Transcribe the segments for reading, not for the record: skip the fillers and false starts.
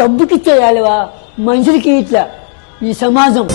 డబ్బుకి చేయాలివా, మనుషులకి ఇట్లా ఈ సమాజం.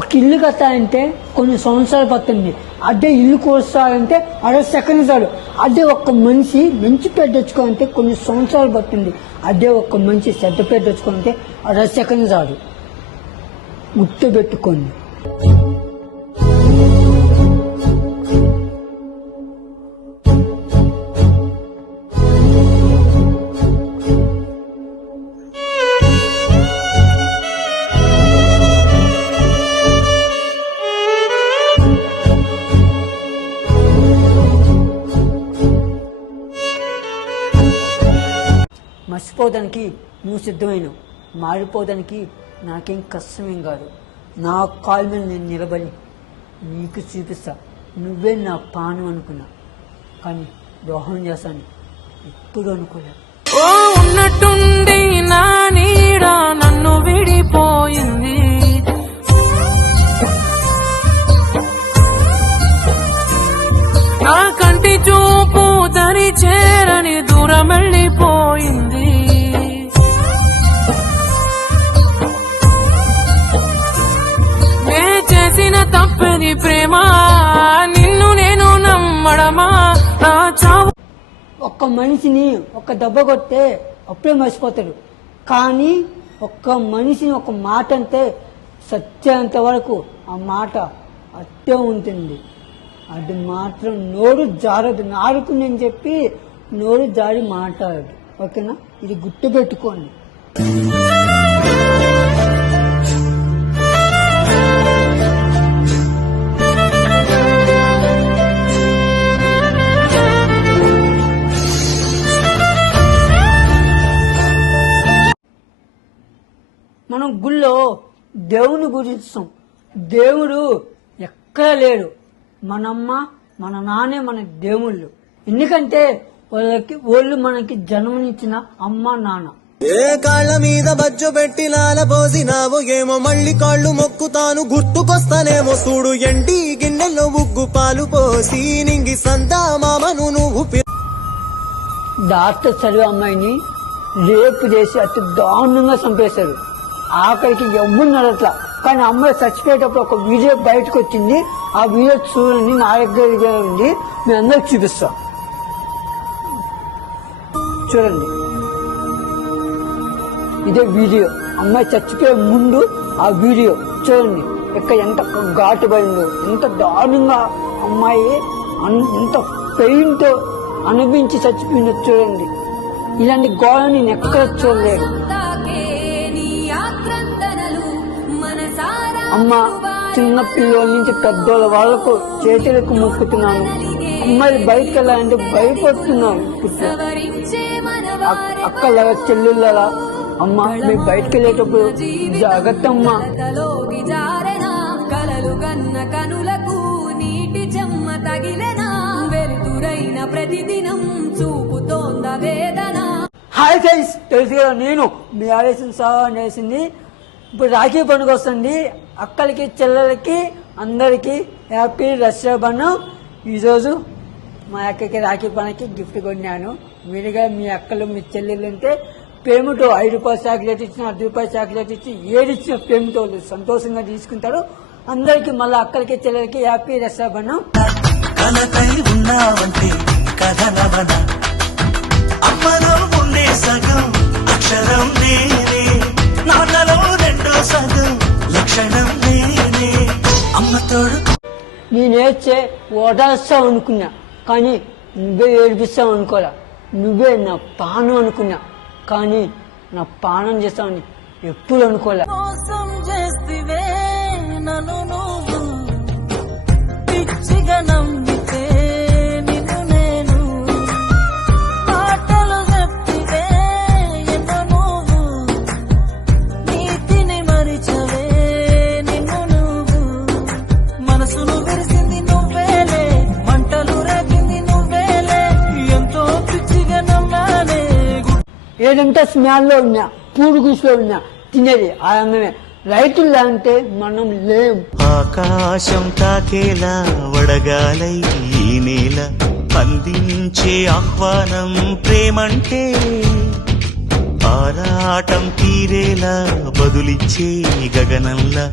ఒక ఇల్లు కట్టాలంటే కొన్ని సంవత్సరాలు పడుతుంది. అదే ఇల్లు కోస్తారంటే 60 సెకండ్ చాలు. అదే ఒక్క మనిషి మంచి పేరు తెచ్చుకోవాలంటే కొన్ని సంవత్సరాలు పడుతుంది. అదే ఒక్క మనిషి చెడ్డ పేరు తెచ్చుకోవాలంటే 60 సెకండ్ చాలు. గుర్తు పెట్టుకోండి. మర్చిపోవడానికి నువ్వు సిద్ధమైన, మారిపోవడానికి నాకేం కష్టమేం కాదు. నా కాళ్ళ మీద నేను నిలబడి నీకు చూపిస్తా. నువ్వే నా ప్రాణం అనుకున్నా, కానీ దోహం చేస్తాను ఎప్పుడు అనుకోలేదు. ఉన్నట్టుండి నా నీడ నన్ను విడిపోయింది. నా కంటి చూపు దరి చేరని దూరం వెళ్ళిపోయింది. నే చేసిన తప్పని ప్రేమ, నిన్ను నేను నమ్మడమా? నా చావు. ఒక్క మనిషిని ఒక్క దెబ్బ కొడితే అప్పుడే మర్చిపోతాడు, కానీ ఒక్క మనిషిని ఒక మాట అంటే సత్యంత వరకు ఆ మాట అట్టే ఉంటుంది. అది మాత్రం నోరు జారదు. నారుకుందని చెప్పి నోరు జారి మాట్లాడదు. ఓకేనా? ఇది గుర్తు పెట్టుకోండి. మనం గుళ్ళో దేవుని గురిస్తాం. దేవుడు ఎక్కడ లేడు. మనమ్మ మన నాన్నే మన దేవుళ్ళు. ఎందుకంటే వాళ్ళు మనకి జన్మనిచ్చిన అమ్మ నాన్న. ఏ కాళ్ళ మీద బజ్జు పెట్టి లాల పోసినావో ఏమో, మళ్ళీ కాళ్ళు మొక్కుతాను గుర్తుకొస్తానేమో. చూడు ఎండి గిన్నెల్లో ఉగ్గు పాలు పోసి నింగి సంతా మామను నువ్వు. డాక్టర్ చదివే అమ్మాయిని రేపు చేసి అతి దారుణంగా చంపేశారు. ఆఖరికి ఎవ్వరు నడట్లా. కానీ అమ్మాయి చచ్చిపోయేటప్పుడు ఒక వీడియో బయటకు వచ్చింది. ఆ వీడియో చూడండి, నా దగ్గర ఉంది, మీ అందరికి చూపిస్తా. చూడండి, ఇదే వీడియో. అమ్మాయి చచ్చిపోయే ముందు ఆ వీడియో చూడండి. ఇక్కడ ఎంత ఘాటు పడిందో, ఎంత దారుణంగా అమ్మాయి ఎంత పెయిన్ తో అనుభవించి చచ్చిపోయిందో చూడండి. ఇలాంటి గోడ నేను ఎక్కడ చూడలేదు. అమ్మ, చిన్న పిల్లల నుంచి పెద్దోళ్ళ వాళ్లకు చేతులకు మొక్కుతున్నాను. అమ్మాయిలు బయటకు వెళ్ళాలంటే భయపడుతున్నాను. అక్కల చెల్లెళ్ళ అమ్మ, మీరు బయటకు వెళ్ళేటప్పుడు జాగ్రత్త అమ్మ. హాయ్ ఫ్రెండ్స్, తెలుసు కదా నేను మీ ఆవేశం చేసింది. ఇప్పుడు రాఖీ పండుగ వస్తుంది. అక్కలకి చెల్లెలకి అందరికి హ్యాపీ రక్షాబంధన్. ఈరోజు మా అక్కకి రాఖీ పండుగకి గిఫ్ట్ కొన్నాను. మీరుగా మీ అక్కలు మీ చెల్లెలు అంటే పేమెంట్ 5 రూపాయల చాక్లెట్ ఇచ్చిన, 10 రూపాయల చాక్లెట్ ఇచ్చి, ఏడిచ్చిన పేమెంట్ వాళ్ళు సంతోషంగా తీసుకుంటారు. అందరికి మళ్ళీ అక్కలకి చెల్లెలకి హ్యాపీ రక్షాబంధన్. నేనేడ్చే ఓదార్స్తావు అనుకున్నా, కానీ నువ్వే ఏడిపిస్తావు అనుకోలే. నువ్వే నా ప్రాణం అనుకున్నా, కానీ నా ప్రాణం చేస్తావని ఎప్పుడు అనుకోలే. ఏదంటే స్మెల్లో ఉన్నా పూరుగుసులో ఉన్నా తినేది ఆ అన్నమే. రైతులు అంటే మనం లేం. ఆకాశం తాకేలా వడగాలై ఈ నేల అందించే ఆహ్వానం ప్రేమంటే ఆరాటం తీరేలా బదులిచ్చే గగనంలా